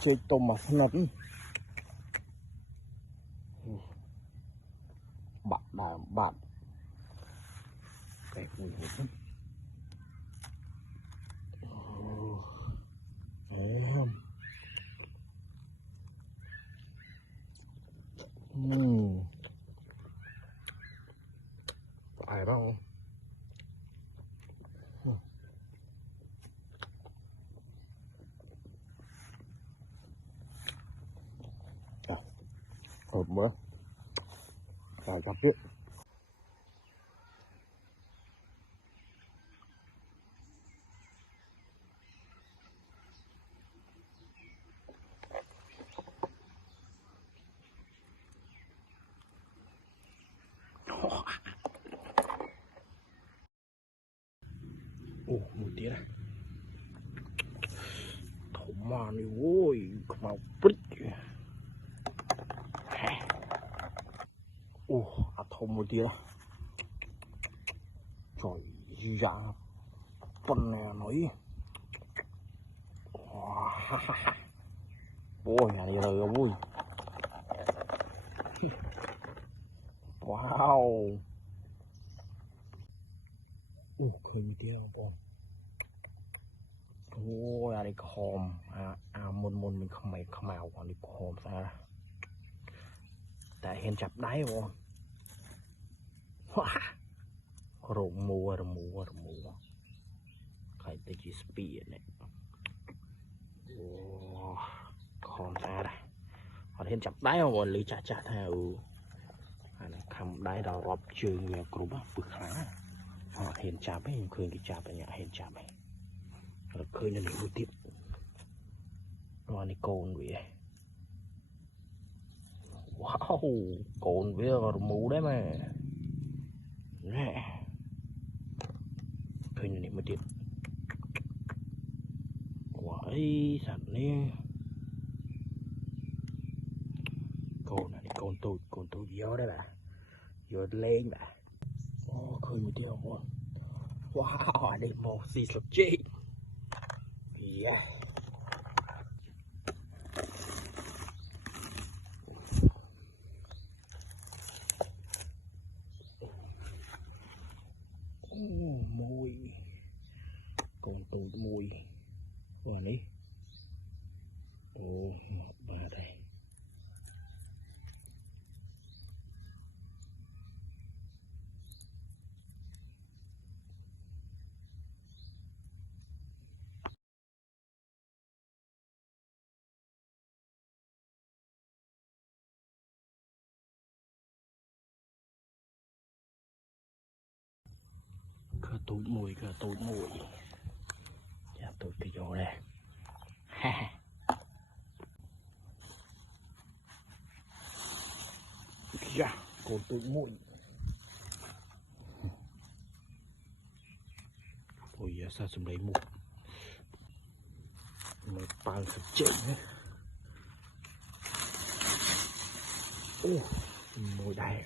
chơi tôm mà nấm bạn bạn cái nguy hiểm phải không hợp mới phải gặp biết một tí này thổ mà này ôi màu bít thổ một tí này trời dạ con này nói ôi này rồi vui wow khơi như thế không ôi này khom môn mình không màu còn đi khom ra tại hiện chập đáy không rụng mùa cái tới chỉ speed này khom ra đây còn hiện chập đáy không còn lý chặt theo này cầm đáy đầu rộp chơi nhiều cục bực khá hiện chập ấy khơi cái chập này hiện chập này rồi khơi nó một tiếp rồi này cồn vậy wow cồn với mù đấy mà nè khơi nó một tiếp quái sạch nè cồn tôi vô đấy bà vô lên bà khơi một tiếp không wow đây một xì sụp chi mùi còn từ mùi vào đi một ba đây cơ tụi mùi dạ tụi cái vô đây dạ còn tụi mùi ôi dạ sao xuống đấy mùi mà bàn thật chạy nhé mùi đây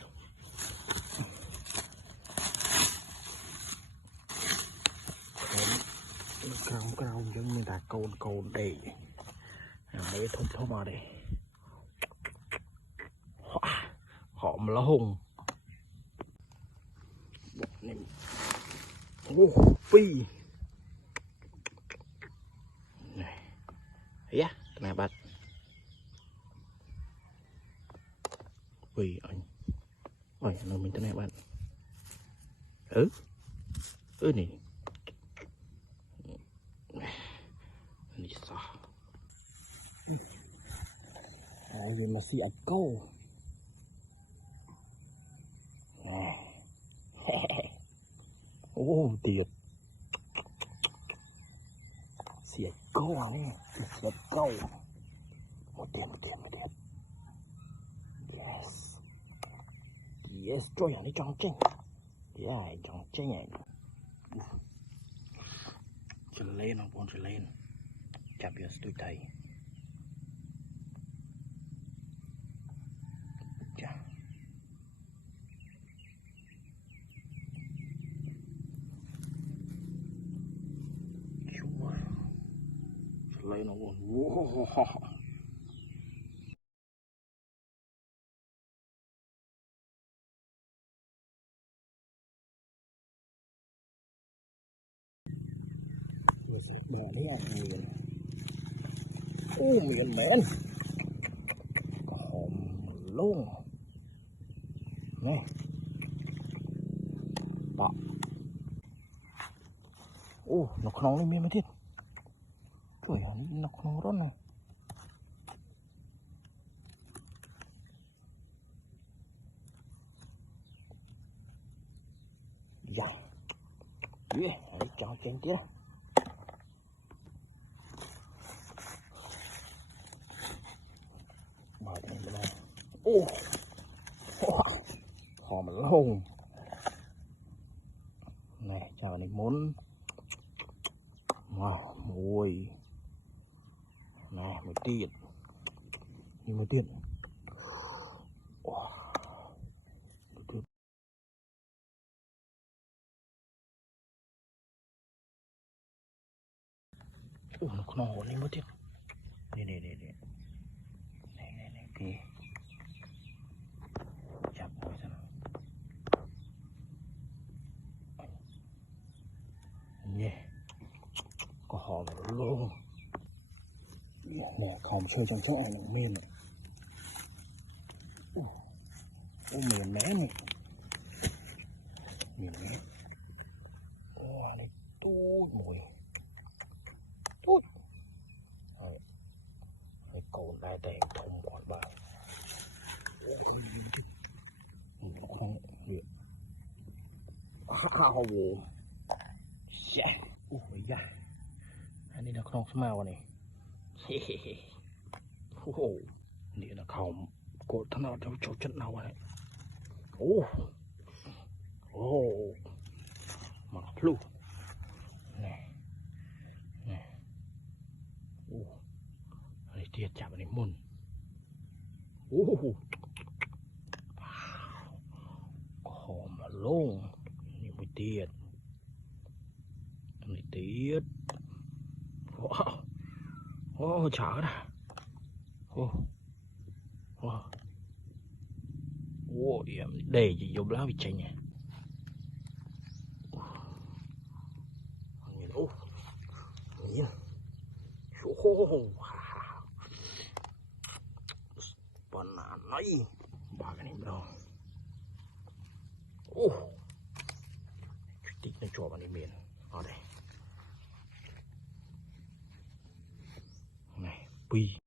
cao giống như là cồn đầy mấy thông vào đây họ mà nó hùng phi này thấy á nè bạn vì anh ôi nó mình thế này bạn này sao rồi mà xị câu tiệt xị câu này xị câu một điểm yes trôi này trong tranh trong tranh này chân lên nó buồn lên chạm vào tôi thấy lấy nó buồn wow. Bỏ đấy à miền miền mến có hòm luôn nè đó nó không lên miền mới thiết trời ơi nó không rất này dạ hãy cho trên tía mở cái này ra hòm luôn này chào này muốn wow ôi nè một tiền nhưng một tiền nó không hồn lên một tiền này kì chặt rồi xem nhé có hòm luôn nè hòm chơi trong chỗ này miền miền mé này miền mé này tôi mùi tôi phải cồn đai tèn thùng còn bao nó không việc hao buồn ôi da anh đi nó không màu nàyนี่นะเขาโกรธทนาเจ้าโจชันเอาไว้โอ้มาพลูนี่อันนี้เทียจับอันนี้มุนหอมมาลงนี่ไม่เทียดอันนี้เทียดว้าวฉาดะđể gì dùng lá bị chảy nhỉ nhìn nhìn bọn nói ba cái này đâu tí nó cho vào đây miền ở đây này pi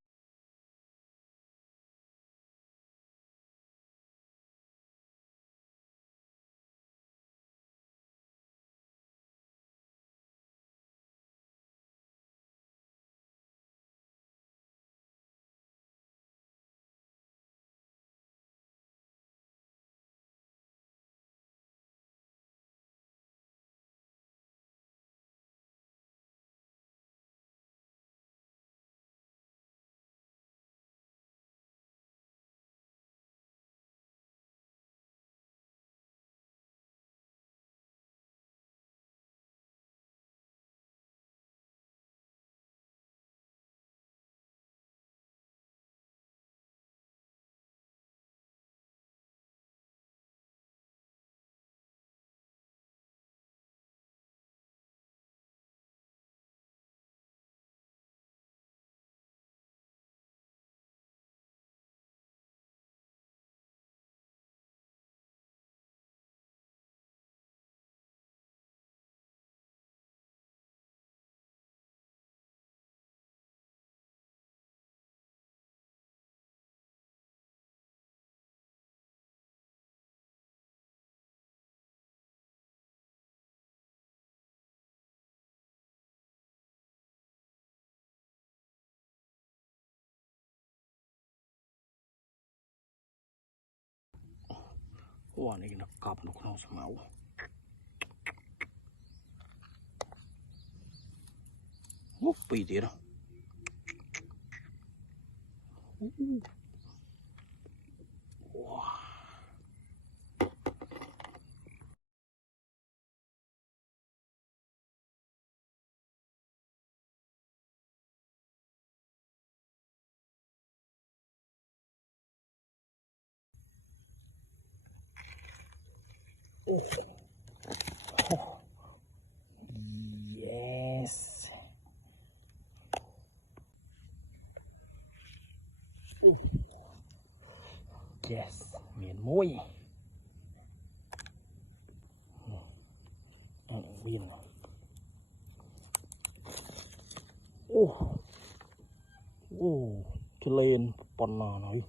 này nó cọp nó không máu bị gì đâu Yes. Yes, miền muối. Ăn viên. Cái lên con nào nói.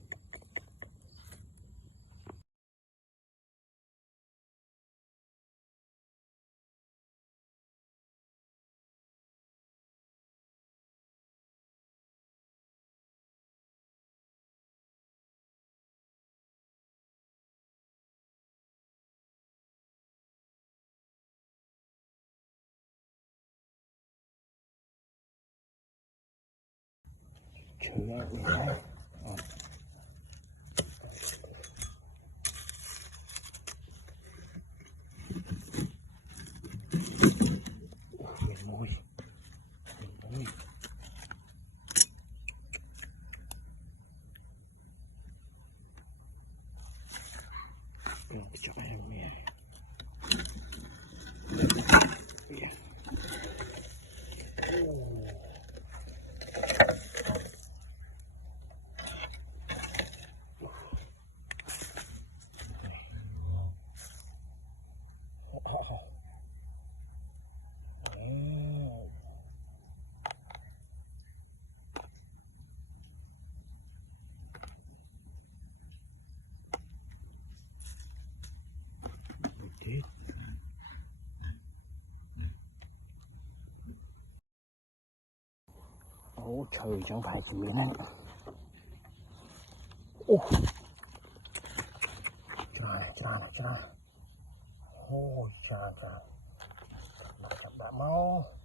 Trời ơi, mùi cho em nè. Ôi trời, chẳng phải gì nữa nè. Trời. Ôi trời. Chậm đã mau.